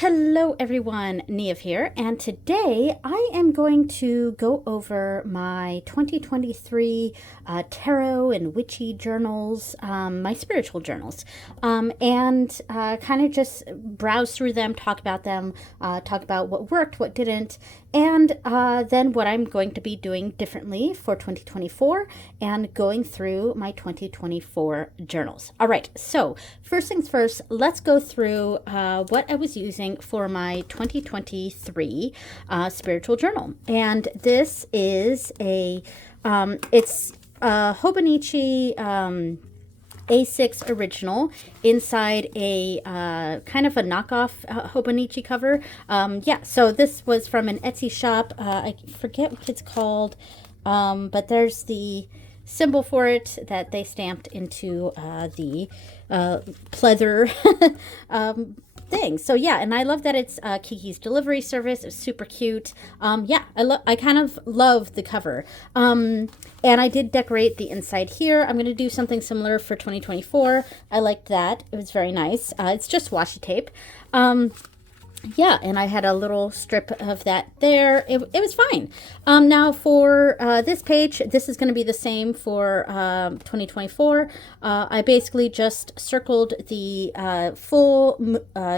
Hello everyone, Niev here, and today I am going to go over my 2023 tarot and witchy journals, my spiritual journals, and kind of just browse through them, talk about them, talk about what worked, what didn't, and then what I'm going to be doing differently for 2024 and going through my 2024 journals. All right, so first things first, let's go through what I was using for my 2023 spiritual journal. And this is it's a Hobonichi A6 original inside a kind of a knockoff Hobonichi cover. Yeah, so this was from an Etsy shop. I forget what it's called, but there's the symbol for it that they stamped into the pleather thing. So yeah, and I love that it's Kiki's delivery service. It's super cute. Yeah, I kind of love the cover. And I did decorate the inside here. I'm going to do something similar for 2024. I liked that. It was very nice. It's just washi tape. Yeah, and I had a little strip of that there. It was fine. Now for this page, this is going to be the same for 2024. I basically just circled the full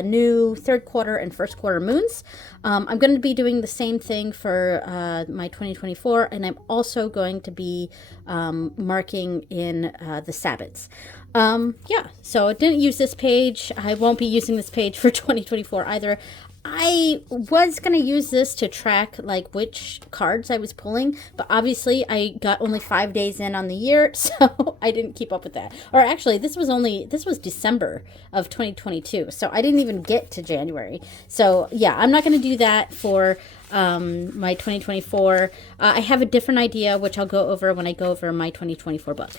new third quarter and first quarter moons. I'm going to be doing the same thing for my 2024, and I'm also going to be marking in the Sabbats. Yeah, so I didn't use this page. I won't be using this page for 2024 either. I was going to use this to track like which cards I was pulling, but obviously I got only 5 days in on the year, so I didn't keep up with that. Or actually, this was December of 2022, so I didn't even get to January. So yeah, I'm not going to do that for my 2024. I have a different idea, which I'll go over when I go over my 2024 book.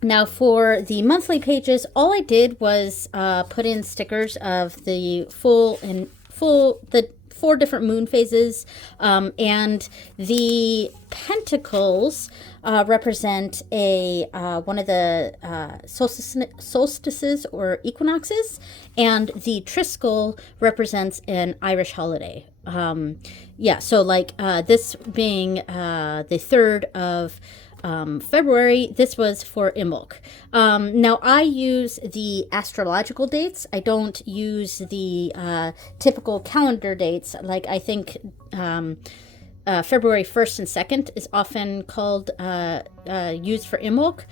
Now for the monthly pages, all I did was put in stickers of the the 4 different moon phases, and the pentacles represent one of the solstices or equinoxes, and the triskel represents an Irish holiday. Yeah, so like this being the 3rd of February, this was for Imbolc. Now I use the astrological dates. I don't use the typical calendar dates. Like I think February 1st and 2nd is often called used for Imbolc,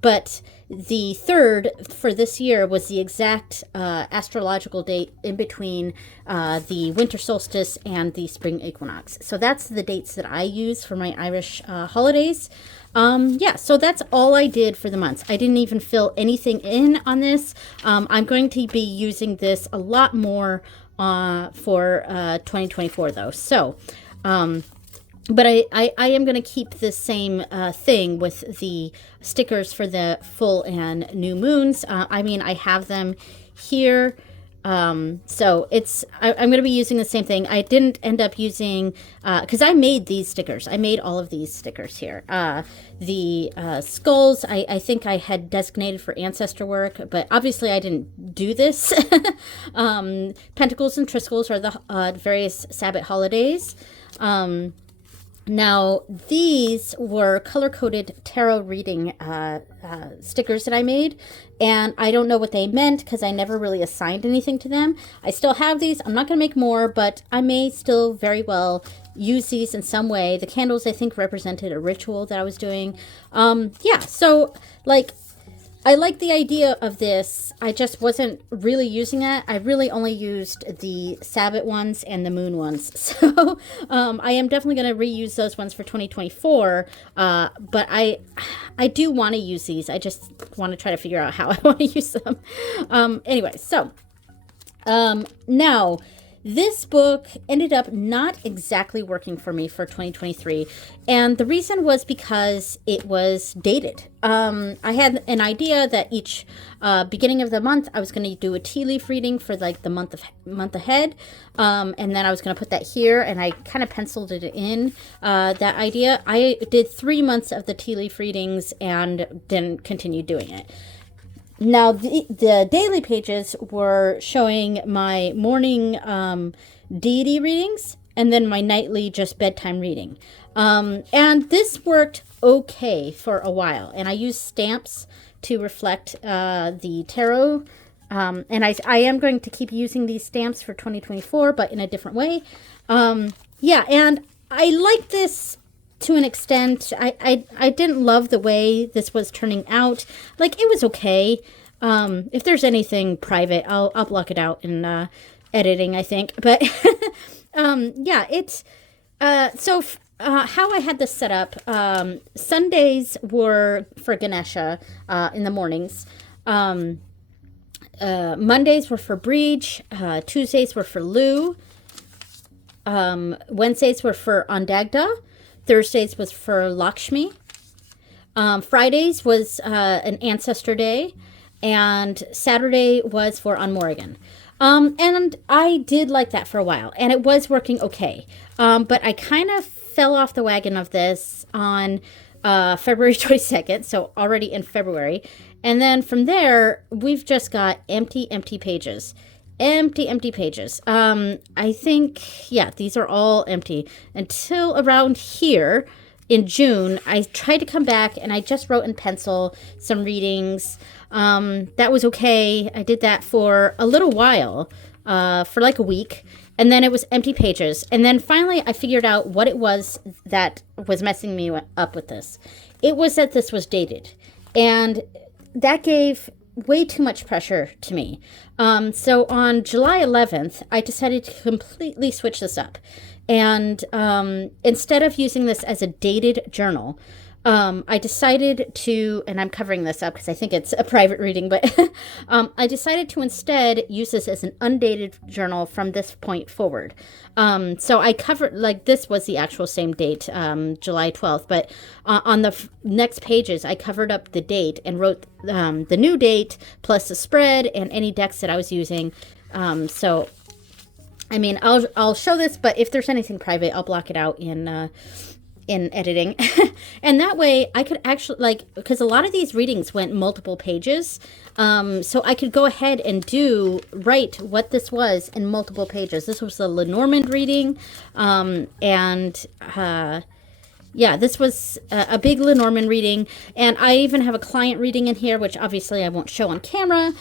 but the 3rd for this year was the exact astrological date in between the winter solstice and the spring equinox. So that's the dates that I use for my Irish holidays. Yeah, so that's all I did for the months. I didn't even fill anything in on this. I'm going to be using this a lot more for 2024 though. So but I am going to keep the same thing with the stickers for the full and new moons. I mean, I have them here. So I'm going to be using the same thing. I didn't end up using, because I made these stickers. I made all of these stickers here. The skulls, I think I had designated for ancestor work, but obviously I didn't do this. Pentacles and triskels are the various Sabbath holidays. Now, these were color-coded tarot reading stickers that I made, and I don't know what they meant because I never really assigned anything to them. I still have these. I'm not going to make more, but I may still very well use these in some way. The candles, I think, represented a ritual that I was doing. Yeah, so, like, I like the idea of this. I just wasn't really using it. I really only used the Sabbath ones and the moon ones. So I am definitely going to reuse those ones for 2024. But I do want to use these. I just want to try to figure out how I want to use them. Anyway, so now this book ended up not exactly working for me for 2023, and the reason was because it was dated. I had an idea that each beginning of the month I was going to do a tea leaf reading for like the month ahead, and then I was going to put that here, and I kind of penciled it in, that idea. I did 3 months of the tea leaf readings and didn't continue doing it. Now, the daily pages were showing my morning deity readings and then my nightly just bedtime reading. And this worked okay for a while. And I used stamps to reflect the tarot. And I am going to keep using these stamps for 2024, but in a different way. Yeah, and I like this to an extent. I didn't love the way this was turning out. Like, it was okay. If there's anything private, I'll block it out in editing, I think. But yeah, it's how I had this set up. Sundays were for Ganesha in the mornings. Mondays were for Breach. Tuesdays were for Lu. Wednesdays were for Ondagda. Thursdays was for Lakshmi. Fridays was an ancestor day. And Saturday was for Onmorrigan. And I did like that for a while. And it was working okay. But I kind of fell off the wagon of this on February 22nd. So already in February. And then from there, we've just got empty pages. Empty pages. I think, yeah, these are all empty. Until around here in June, I tried to come back and I just wrote in pencil some readings. That was okay. I did that for a little while, for like a week. And then it was empty pages. And then finally I figured out what it was that was messing me up with this. It was that this was dated. And that gave way too much pressure to me. So on July 11th, I decided to completely switch this up. And instead of using this as a dated journal, I decided to, and I'm covering this up because I think it's a private reading, but I decided to instead use this as an undated journal from this point forward. So I covered, like, this was the actual same date, July 12th, but on the next pages, I covered up the date and wrote the new date plus the spread and any decks that I was using. So, I mean, I'll show this, but if there's anything private, I'll block it out in editing. And that way I could actually, like, because a lot of these readings went multiple pages, so I could go ahead and write what this was in multiple pages. This was the Lenormand reading, and yeah, this was a big Lenormand reading, and I even have a client reading in here, which obviously I won't show on camera.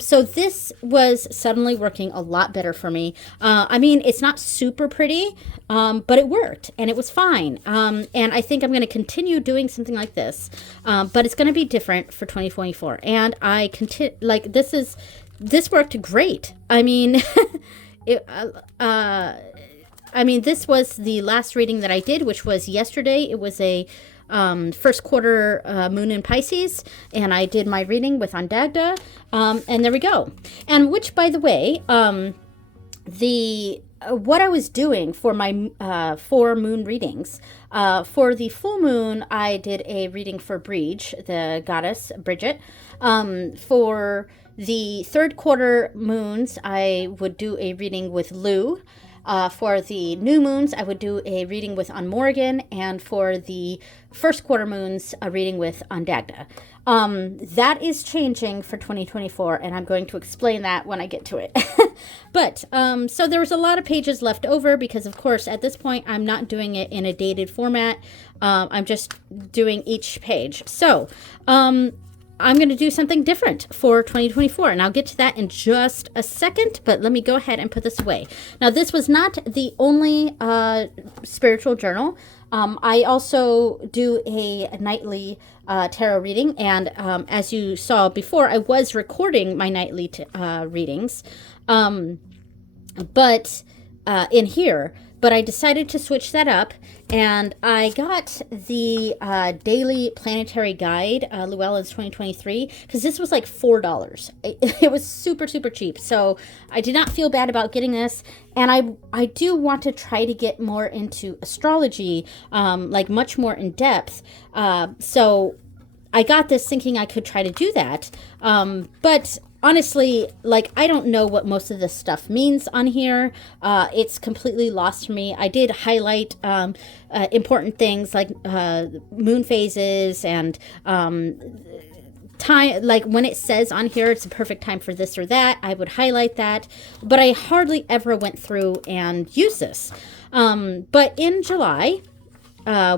So this was suddenly working a lot better for me. I mean, it's not super pretty, but it worked, and it was fine. And I think I'm going to continue doing something like this, but it's going to be different for 2024. And I like, this worked great. I mean, this was the last reading that I did, which was yesterday. It was a first quarter moon in Pisces, and I did my reading with Ondagda, and there we go. And which, by the way, what I was doing for my 4 moon readings, for the full moon, I did a reading for Breach, the goddess Bridget. For the third quarter moons, I would do a reading with Lu. For the new moons, I would do a reading with Onmorrigan, and for the first quarter moons, a reading with Ondagda. That is changing for 2024, and I'm going to explain that when I get to it. But, so there was a lot of pages left over because, of course, at this point, I'm not doing it in a dated format. I'm just doing each page. So, I'm going to do something different for 2024, and I'll get to that in just a second, but let me go ahead and put this away. Now, this was not the only spiritual journal. I also do a nightly tarot reading, and as you saw before, I was recording my nightly readings, but in here. But I decided to switch that up, and I got the Daily Planetary Guide, Llewellyn's 2023, because this was like $4. It was super, super cheap, so I did not feel bad about getting this, and I do want to try to get more into astrology, like much more in depth, so I got this thinking I could try to do that, but honestly, like, I don't know what most of this stuff means on here. It's completely lost to me. I did highlight important things like moon phases and time, like when it says on here it's a perfect time for this or that, I would highlight that, but I hardly ever went through and used this. But in July,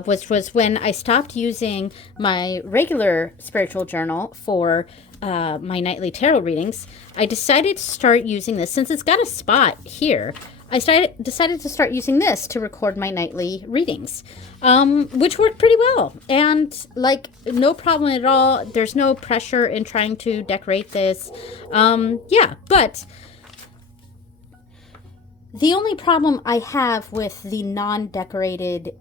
which was when I stopped using my regular spiritual journal for my nightly tarot readings, I decided to start using this. Since it's got a spot here, decided to start using this to record my nightly readings, which worked pretty well. And like, no problem at all. There's no pressure in trying to decorate this. Yeah, but the only problem I have with the non-decorated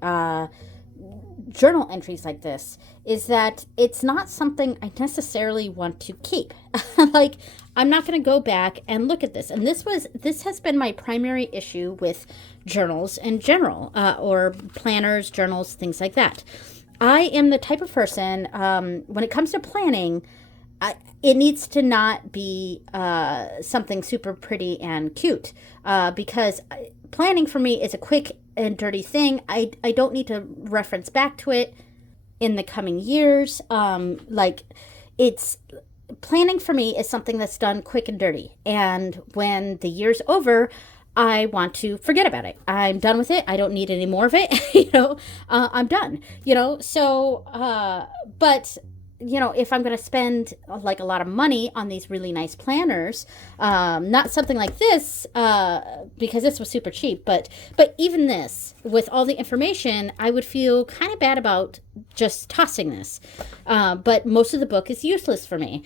journal entries like this is that it's not something I necessarily want to keep. Like, I'm not going to go back and look at this. And this has been my primary issue with journals in general, or planners, journals, things like that. I am the type of person, when it comes to planning, it needs to not be something super pretty and cute, because planning for me is a quick and dirty thing. I don't need to reference back to it in the coming years. Like, it's planning for me is something that's done quick and dirty. And when the year's over, I want to forget about it. I'm done with it. I don't need any more of it. I'm done, so, but if I'm going to spend like a lot of money on these really nice planners, not something like this, because this was super cheap, but even this, with all the information, I would feel kind of bad about just tossing this. But most of the book is useless for me.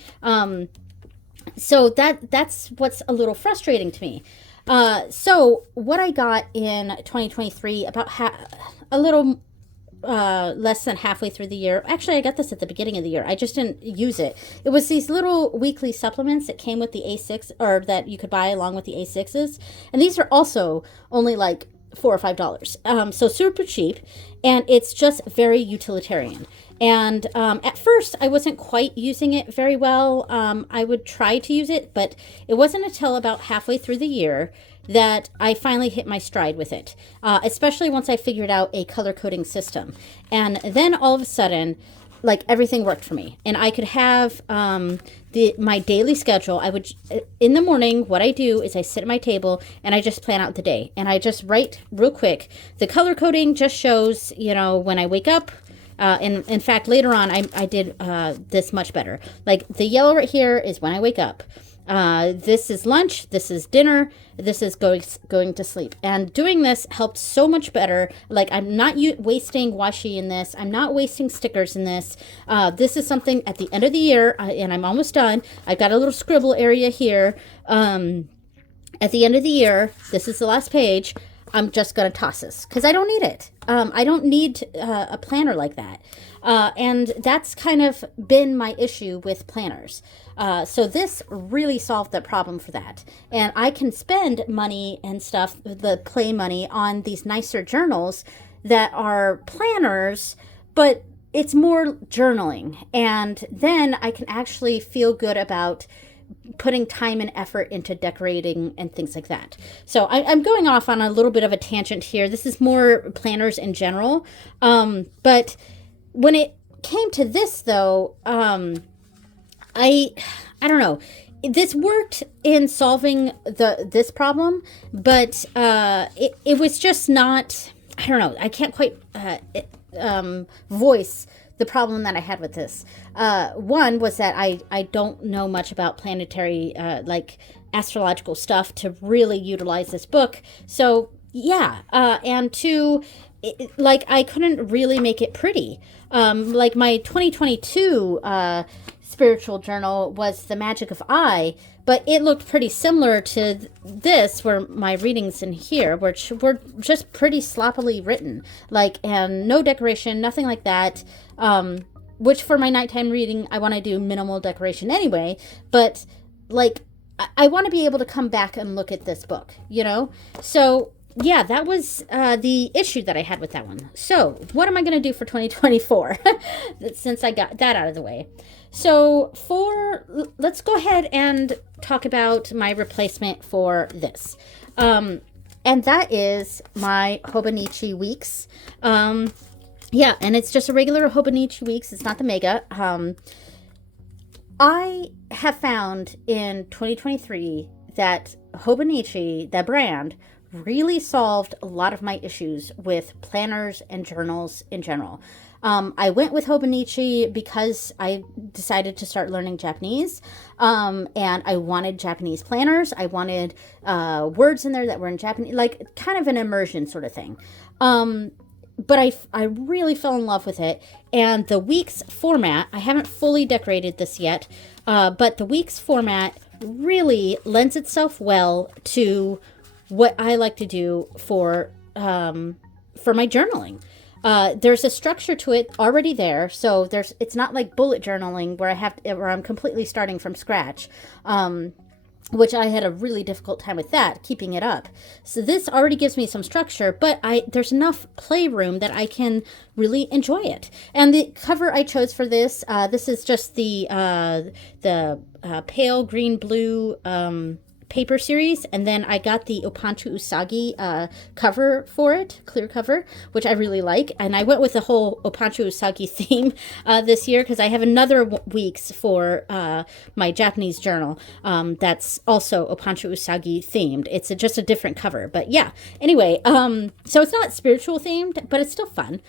So that's what's a little frustrating to me. So what I got in 2023, about a little less than halfway through the year. Actually, I got this at the beginning of the year. I just didn't use it. It was these little weekly supplements that came with the A6, or that you could buy along with the A6s. And these are also only like $4 or $5. So super cheap. And it's just very utilitarian. And at first, I wasn't quite using it very well. I would try to use it, but it wasn't until about halfway through the year that I finally hit my stride with it, especially once I figured out a color coding system. And then all of a sudden, like, everything worked for me. And I could have my daily schedule. I would, in the morning, what I do is I sit at my table and I just plan out the day. And I just write real quick. The color coding just shows, when I wake up. And in fact, later on, I did this much better. Like, the yellow right here is when I wake up. This is lunch, this is dinner, this is going to sleep. And doing this helped so much better. Like, I'm not wasting washi in this. I'm not wasting stickers in this. This is something at the end of the year, and I'm almost done. I've got a little scribble area here. At the end of the year, this is the last page. I'm just going to toss this because I don't need it. I don't need a planner like that. And that's kind of been my issue with planners. So this really solved that problem for that. And I can spend money and stuff, the play money, on these nicer journals that are planners, but it's more journaling. And then I can actually feel good about putting time and effort into decorating and things like that. So I'm going off on a little bit of a tangent here. This is more planners in general. But when it came to this, though, I don't know. This worked in solving this problem, but it was just not. I don't know. I can't quite voice the problem that I had with this. One was that I don't know much about planetary, like astrological stuff to really utilize this book. So yeah, and two, like, I couldn't really make it pretty. Like, my 2022 spiritual journal was The Magic of I, but it looked pretty similar to this, where my readings in here, which were just pretty sloppily written, like, and no decoration, nothing like that. Which for my nighttime reading, I want to do minimal decoration anyway, but like, I want to be able to come back and look at this book, So yeah, that was the issue that I had with that one. So what am I going to do for 2024 since I got that out of the way? So let's go ahead and talk about my replacement for this. And that is my Hobonichi Weeks. Yeah, and it's just a regular Hobonichi Weeks. It's not the Mega. I have found in 2023 that Hobonichi, the brand, really solved a lot of my issues with planners and journals in general. I went with Hobonichi because I decided to start learning Japanese, and I wanted Japanese planners. I wanted words in there that were in Japanese, like kind of an immersion sort of thing. But I really fell in love with it. And the week's format, I haven't fully decorated this yet, but the week's format really lends itself well to what I like to do for my journaling. There's a structure to it already there, so it's not like bullet journaling where I'm completely starting from scratch. Which I had a really difficult time with that, keeping it up. So this already gives me some structure, but there's enough playroom that I can really enjoy it. And the cover I chose for this is just the pale green blue paper series, and then I got the Opanchu Usagi cover for it, clear cover, which I really like. And I went with the whole Opanchu Usagi theme this year because I have another weeks for my Japanese journal that's also Opanchu Usagi themed. It's just a different cover, but yeah. Anyway, so it's not spiritual themed, but it's still fun.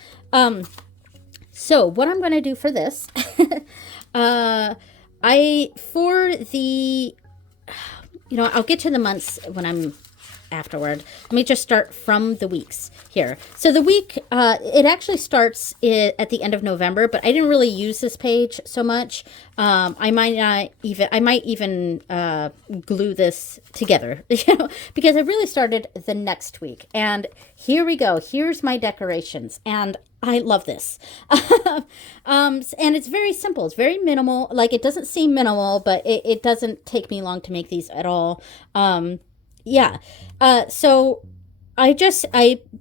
So what I'm going to do for this, for the I'll get to the months when I'm afterward. Let me just start from the weeks here. So the week, it actually starts at the end of November, but I didn't really use this page so much. I might even glue this together, because I really started the next week. And here we go. Here's my decorations. And I love this. And it's very simple. It's very minimal. Like, it doesn't seem minimal, but it doesn't take me long to make these at all. Yeah. So I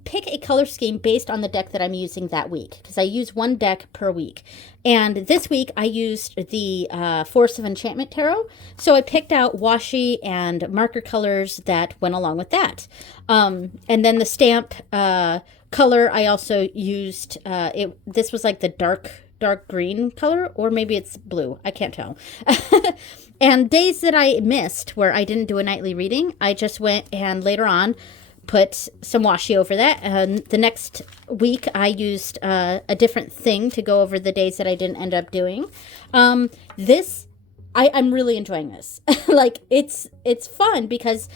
pick a color scheme based on the deck that I'm using that week, because I use one deck per week. And this week I used the Force of Enchantment Tarot. So I picked out washi and marker colors that went along with that. And then the stamp color I also used, this was like the dark green color, or maybe it's blue. I can't tell. And days that I missed where I didn't do a nightly reading, I just went and later on put some washi over that. And the next week I used a different thing to go over the days that I didn't end up doing. I'm really enjoying this. Like, it's fun because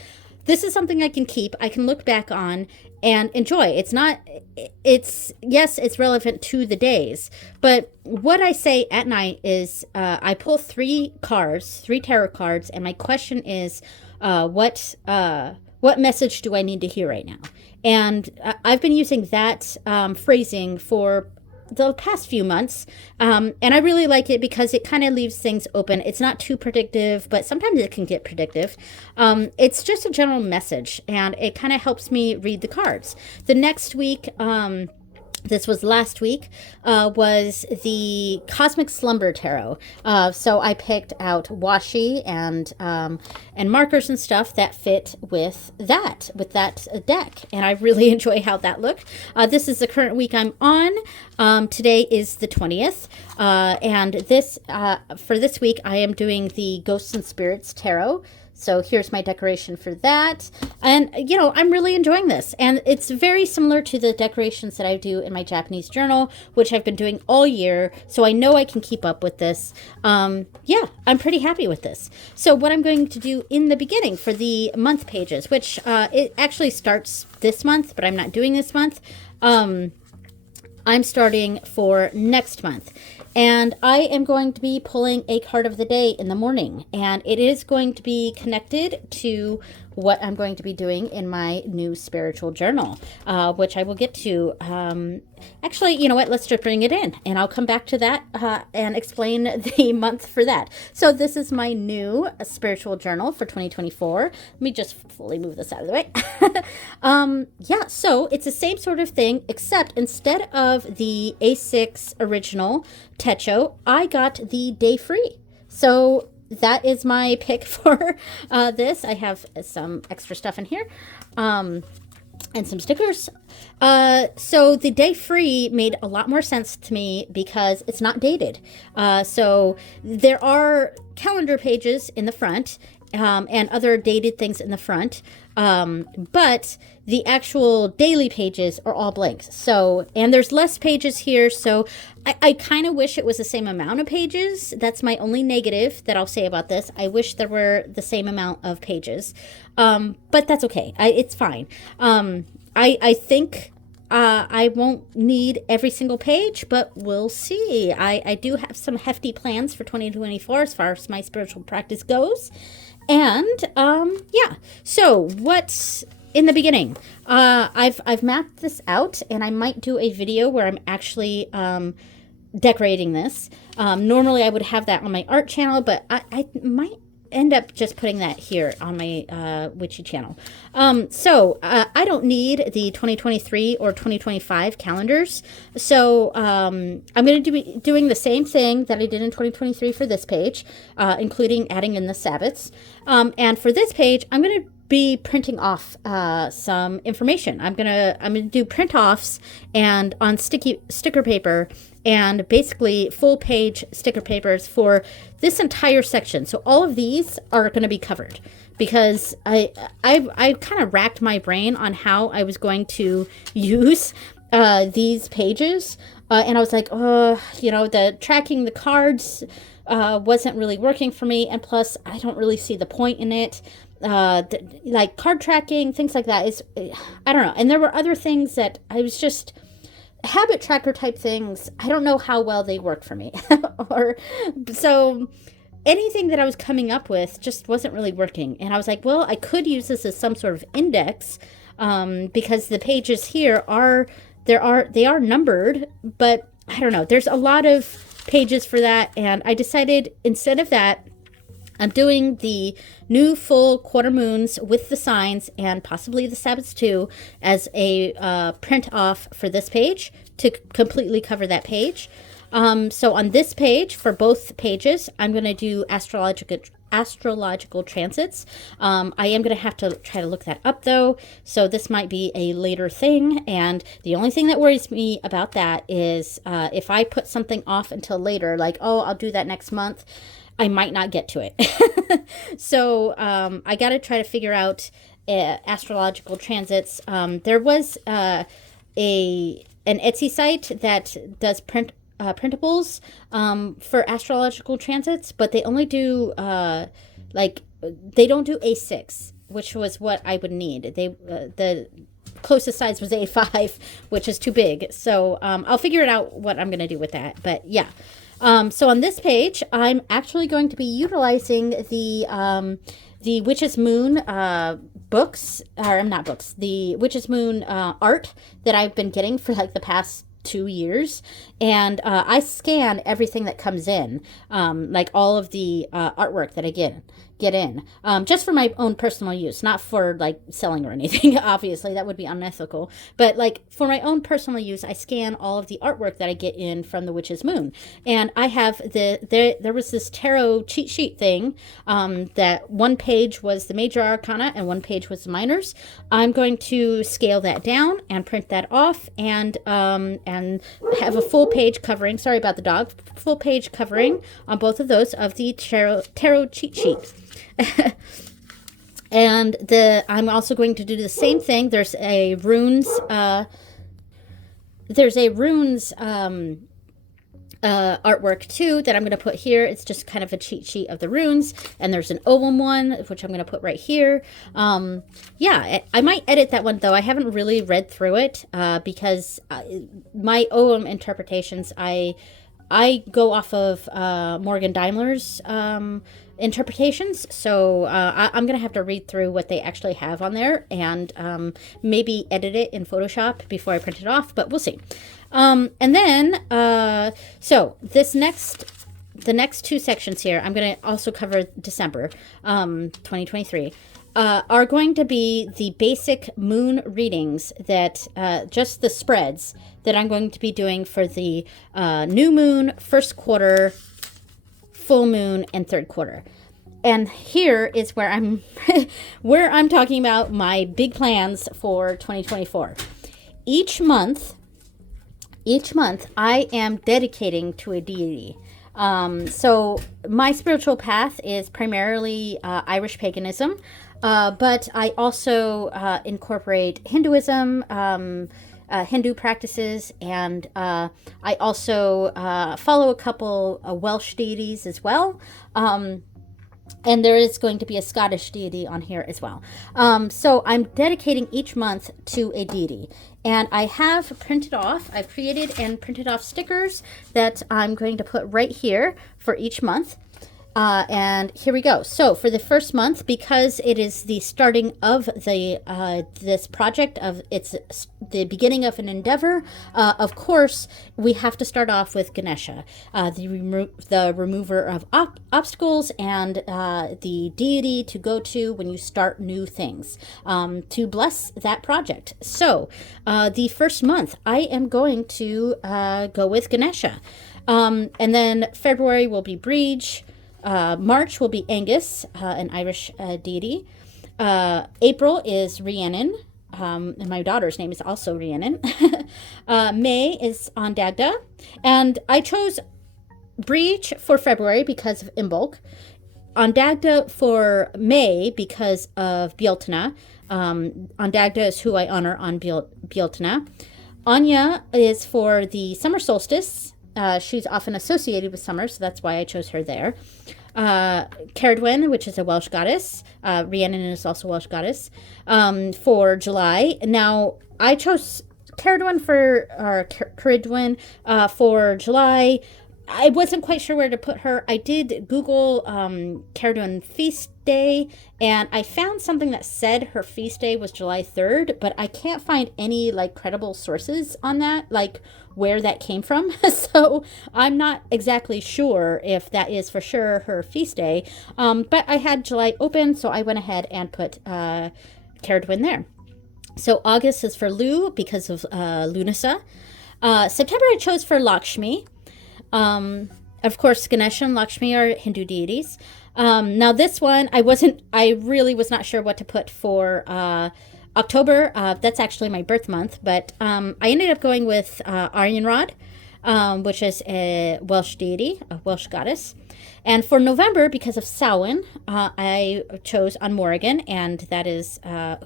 this is something I can keep. I can look back on and enjoy. Yes, it's relevant to the days, but what I say at night is I pull three tarot cards, and my question is, what message do I need to hear right now? And I've been using that phrasing for the past few months, and I really like it because it kind of leaves things open. It's not too predictive, but sometimes it can get predictive. It's just a general message, and it kind of helps me read the cards. The next week, this was last week, was the Cosmic Slumber Tarot. So I picked out washi and markers and stuff that fit with that deck. And I really enjoy how that looked. This is the current week I'm on. Today is the 20th. And for this week, I am doing the Ghosts and Spirits Tarot. So here's my decoration for that. And, I'm really enjoying this. And it's very similar to the decorations that I do in my Japanese journal, which I've been doing all year. So I know I can keep up with this. Yeah, I'm pretty happy with this. So what I'm going to do in the beginning for the month pages, which it actually starts this month, but I'm not doing this month. I'm starting for next month. And I am going to be pulling a card of the day in the morning. And it is going to be connected to what I'm going to be doing in my new spiritual journal, which I will get to. Actually, you know what? Let's just bring it in, and I'll come back to that and explain the month for that. So this is my new spiritual journal for 2024. Let me just fully move this out of the way. Yeah, so it's the same sort of thing, except instead of the A6 original Techo, I got the Day Free. So that is my pick for this. I have some extra stuff in here. and some stickers. So the day free made a lot more sense to me because it's not dated. So there are calendar pages in the front, and other dated things in the front. But the actual daily pages are all blanks. So, and there's less pages here. So I kind of wish it was the same amount of pages. That's my only negative that I'll say about this. I wish there were the same amount of pages. But that's okay. It's fine. I think I won't need every single page, but we'll see. I do have some hefty plans for 2024 as far as my spiritual practice goes. And yeah, so what's in the beginning? I've mapped this out, and I might do a video where I'm actually decorating this. Normally I would have that on my art channel, but I might end up just putting that here on my witchy channel. So I don't need the 2023 or 2025 calendars. So I'm going to be doing the same thing that I did in 2023 for this page, including adding in the Sabbats. And for this page, I'm going to be printing off some information. I'm gonna do print offs and on sticker paper, and basically full page sticker papers for this entire section. So all of these are going to be covered because I kind of racked my brain on how I was going to use these pages, and I was like, the tracking the cards wasn't really working for me, and plus I don't really see the point in it. Like card tracking, things like that is, I don't know. And there were other things that I was just habit tracker type things. I don't know how well they work for me. Or so anything that I was coming up with just wasn't really working. And I was like, well, I could use this as some sort of index, because the pages here they are numbered, but I don't know. There's a lot of pages for that. And I decided instead of that, I'm doing the new full quarter moons with the signs and possibly the Sabbats too as a print off for this page to completely cover that page. So on this page, for both pages, I'm going to do astrological transits. I am going to have to try to look that up though, so this might be a later thing. And the only thing that worries me about that is if I put something off until later, like, oh, I'll do that next month, I might not get to it. So I got to try to figure out astrological transits. There was an Etsy site that does printables for astrological transits, but they only do they don't do A6, which was what I would need. The closest size was A5, which is too big. So I'll figure it out what I'm going to do with that. But yeah. So on this page, I'm actually going to be utilizing the Witch's Moon books, or not books, the Witch's Moon art that I've been getting for like the past 2 years, and I scan everything that comes in, like all of the artwork that I get in, just for my own personal use, not for like selling or anything. Obviously that would be unethical, but like for my own personal use, I scan all of the artwork that I get in from the Witch's Moon. And I have there was this tarot cheat sheet thing, that one page was the major arcana and one page was the minors. I'm going to scale that down and print that off, and have a full page covering, sorry about the dog, full page covering on both of those of the tarot cheat sheet. And I'm also going to do the same thing. There's a runes artwork too that I'm going to put here. It's just kind of a cheat sheet of the runes, and there's an Ogham one which I'm going to put right here. Yeah, I might edit that one though. I haven't really read through it because my Ogham interpretations, I go off of Morgan Daimler's interpretations, so I'm gonna have to read through what they actually have on there, and maybe edit it in Photoshop before I print it off, but we'll see. And then so the next two sections here, I'm gonna also cover December 2023, are going to be the basic moon readings that just the spreads that I'm going to be doing for the new moon, first quarter, full moon, and third quarter. And here is where I'm where I'm talking about my big plans for 2024. Each month, I am dedicating to a deity. So my spiritual path is primarily Irish paganism, but I also incorporate Hinduism, Hindu practices, and I also follow a couple Welsh deities as well. And there is going to be a Scottish deity on here as well. So I'm dedicating each month to a deity. And I have I've created and printed off stickers that I'm going to put right here for each month. And here we go. So for the first month, because it is the starting of the this project, it's the beginning of an endeavor, of course, we have to start off with Ganesha, the remover of obstacles and the deity to go to when you start new things, to bless that project. So the first month, I am going to go with Ganesha. And then February will be Breege. March will be Angus, an Irish deity. April is Rhiannon, and my daughter's name is also Rhiannon. May is Ondagda, and I chose Breege for February because of Imbolc, Ondagda for May because of Bealtaine. Ondagda is who I honor on Bealtaine. Anya is for the summer solstice. She's often associated with summer, so that's why I chose her there. Ceridwen, which is a Welsh goddess. Rhiannon is also a Welsh goddess. For July. Now, I chose Ceridwen for July. I wasn't quite sure where to put her. I did Google Ceridwen feast day, and I found something that said her feast day was July 3rd, but I can't find any like credible sources on that, like where that came from. So I'm not exactly sure if that is for sure her feast day. But I had July open, so I went ahead and put Ceridwen there. So August is for Lu because of Lunasa. September I chose for Lakshmi. Of course, Ganesha and Lakshmi are Hindu deities. Now this one, I really was not sure what to put for October. That's actually my birth month, but I ended up going with Arianrhod, which is a Welsh deity, a Welsh goddess. And for November, because of Samhain, I chose on Morrigan, and that is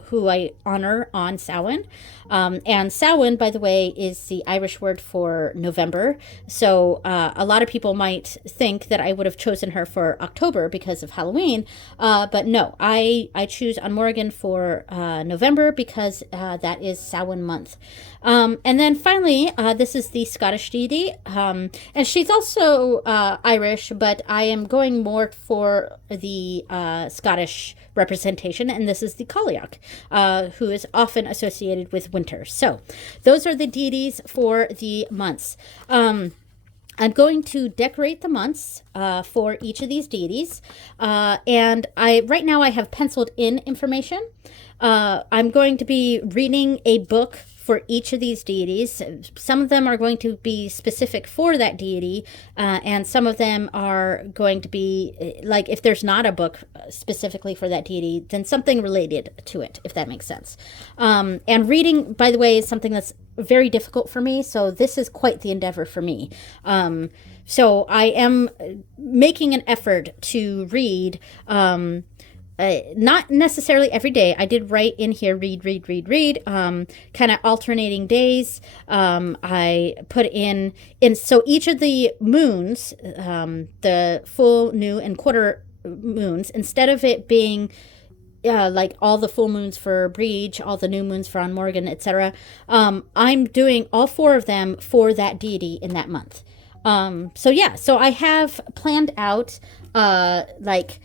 who I honor on Samhain. And Samhain, by the way, is the Irish word for November. So a lot of people might think that I would have chosen her for October because of Halloween. But no, I choose on Morrigan for November because that is Samhain month. And then finally, this is the Scottish deity. And she's also Irish, but I am going more for the Scottish representation, and this is the Cailleach, who is often associated with winter. So those are the deities for the months. I'm going to decorate the months for each of these deities, and right now I have penciled in information. I'm going to be reading a book for each of these deities. Some of them are going to be specific for that deity, and some of them are going to be, like, if there's not a book specifically for that deity, then something related to it, if that makes sense. And reading, by the way, is something that's very difficult for me, so this is quite the endeavor for me. So I am making an effort to read, not necessarily every day. I did write in here, read, kind of alternating days. I put in, so each of the moons, the full, new, and quarter moons, instead of it being like all the full moons for Breege, all the new moons for On Morrigan, etc., I'm doing all 4 of them for that deity in that month. So I have planned out like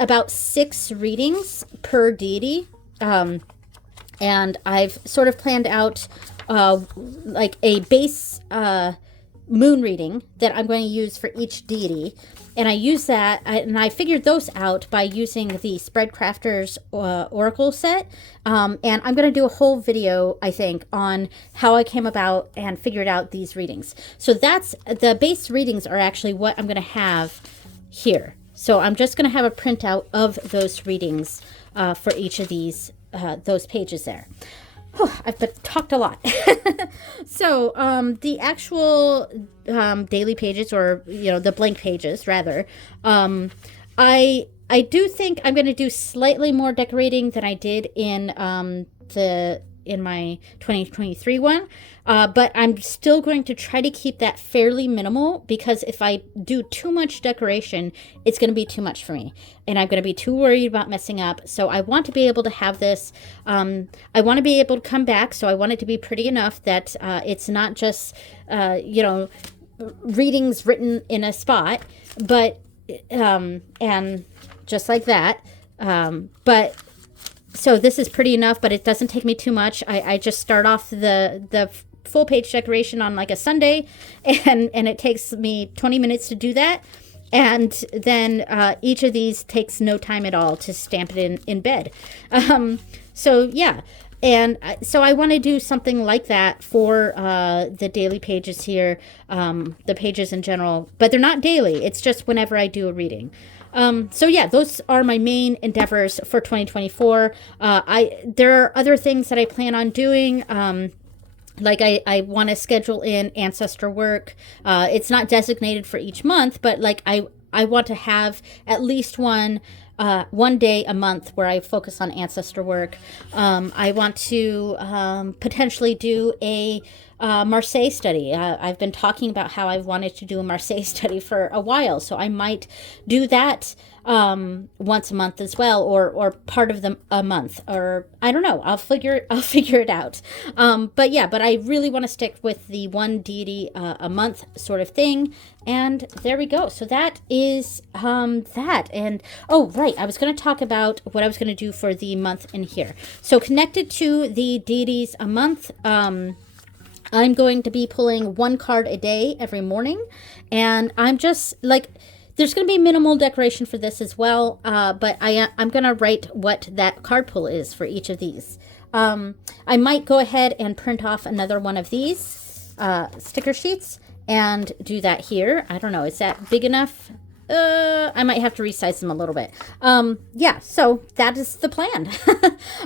about 6 readings per deity, and I've sort of planned out like a base moon reading that I'm going to use for each deity, and I use that, and I figured those out by using the Spreadcrafters Oracle set, and I'm going to do a whole video, I think, on how I came about and figured out these readings. So that's, the base readings are actually what I'm going to have here. So I'm just going to have a printout of those readings for each of these, those pages there. I've talked a lot. So the actual daily pages, or the blank pages rather, I do think I'm going to do slightly more decorating than I did in my 2023 one. But I'm still going to try to keep that fairly minimal, because if I do too much decoration, it's going to be too much for me. And I'm going to be too worried about messing up. So I want to be able to have this. I want to be able to come back. So I want it to be pretty enough that it's not just, readings written in a spot, but, and just like that. But so this is pretty enough, but it doesn't take me too much. I just start off the full page decoration on like a Sunday, and it takes me 20 minutes to do that. And then each of these takes no time at all to stamp it in bed. So yeah. And so I want to do something like that for the daily pages here, the pages in general, but they're not daily. It's just whenever I do a reading. So yeah, those are my main endeavors for 2024. There are other things that I plan on doing. Like I want to schedule in ancestor work. It's not designated for each month, but like I want to have at least one day a month where I focus on ancestor work. I want to potentially do a Marseille study. I've been talking about how I've wanted to do a Marseille study for a while, so I might do that once a month as well, or part of a month, or I don't know. I'll figure it out. But yeah, but I really want to stick with the one deity a month sort of thing. And there we go. So that is that. And oh right, I was going to talk about what I was going to do for the month in here. So connected to the deities a month. I'm going to be pulling one card a day every morning, and I'm just like, there's going to be minimal decoration for this as well, but I'm going to write what that card pull is for each of these. I might go ahead and print off another one of these sticker sheets and do that here. I don't know, is that big enough? I might have to resize them a little bit. Yeah, so that is the plan.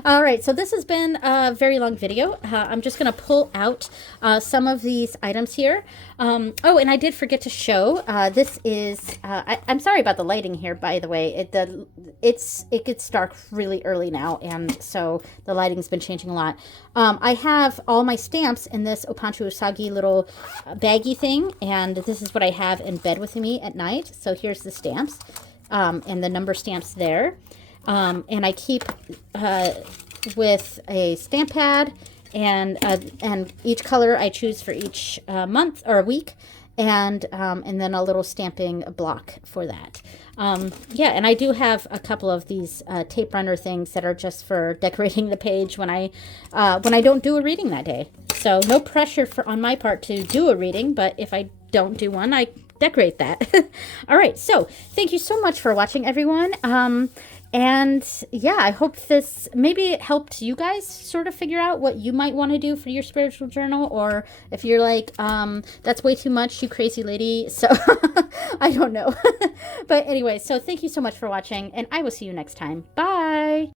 All right, so this has been a very long video. I'm just going to pull out some of these items here. Oh, and I did forget to show, this is, I'm sorry about the lighting here, by the way. It gets dark really early now, and so the lighting's been changing a lot. I have all my stamps in this Opancho Usagi little baggy thing, and this is what I have in bed with me at night. So here's the stamps, and the number stamps there. And I keep with a stamp pad, and each color I choose for each month or week, and then a little stamping block for that. Yeah, and I do have a couple of these tape runner things that are just for decorating the page when I don't do a reading that day. So no pressure on my part to do a reading, but if I don't do one, I decorate that. All right, so thank you so much for watching, everyone. And yeah, I hope this maybe it helped you guys sort of figure out what you might want to do for your spiritual journal, or if you're like, that's way too much, you crazy lady. So I don't know. But anyway, so thank you so much for watching, and I will see you next time. Bye.